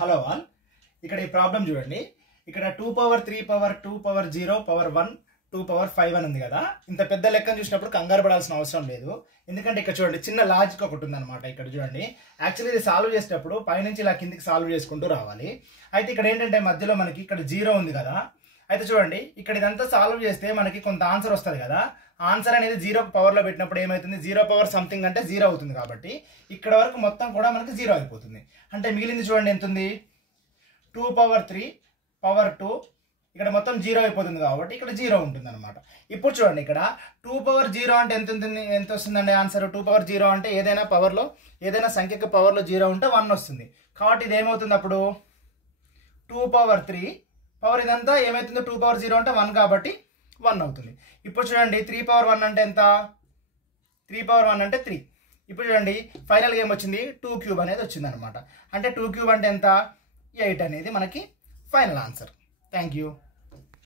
Hello all. ఇక్కడ ఈ problem చూడండి. ఇక్కడ 2 power 3 power 2 power 0 power 1 2 power 5 అని ఉంది కదా. ఇంత పెద్ద లెక్కను చూసినప్పుడు కంగారు పడాల్సిన అవసరం లేదు. ఎందుకంటే ఇక్కడ చూడండి చిన్న లాజిక్ ఒకటి ఉందన్నమాట. ఇక్కడ చూడండి, యాక్చువల్లీ ఇది సాల్వ్ చేసేటప్పుడు పైనుంచి ఇలా కిందికి సాల్వ్ చేసుకుంటూ రావాలి. అయితే ఇక్కడ ఏంటంటే మధ్యలో మనకి ఇక్కడ 0 ఉంది కదా. అయితే చూడండి, ఇక్కడ ఇదంతా సాల్వ్ చేస్తే మనకి కొంత ఆన్సర్ వస్తుంది కదా. ఆన్సర్ అనేది 0 పవర్లో పెట్టినప్పుడు ఏమవుతుంది, 0 పవర్ సంథింగ్ అంటే 0 అవుతుంది. కాబట్టి ఇక్కడ వరకు మొత్తం కూడా మనకి 0 అయిపోతుంది. అంటే మిగిలింది చూడండి ఎంత ఉంది, 2 పవర్ 3 పవర్ 2, ఇక్కడ మొత్తం 0 అయిపోతుంది కాబట్టి ఇక్కడ 0 ఉంటుంది అనమాట. ఇప్పుడు చూడండి, ఇక్కడ 2 పవర్ 0 అంటే ఎంత ఉంటుంది, ఎంత వస్తుందండి ఆన్సర్. 2 పవర్ 0 అంటే ఏదైనా పవర్లో, ఏదైనా సంఖ్యకు పవర్లో 0 ఉంటే 1 వస్తుంది. కాబట్టి ఇది ఏమవుతుంది అప్పుడు 2 పవర్ 3 పవర్ ఇదంతా ఏమవుతుందో 2 పవర్ 0 అంటే 1 కాబట్టి 1 అవుతుంది. ఇప్పుడు చూడండి 3 పవర్ 1 అంటే ఎంత, 3 పవర్ 1 అంటే 3. ఇప్పుడు చూడండి ఫైనల్గా ఏమొచ్చింది, 2 క్యూబ్ అనేది వచ్చింది అనమాట. అంటే 2 క్యూబ్ అంటే ఎంత, 8 అనేది మనకి ఫైనల్ ఆన్సర్. Thank you.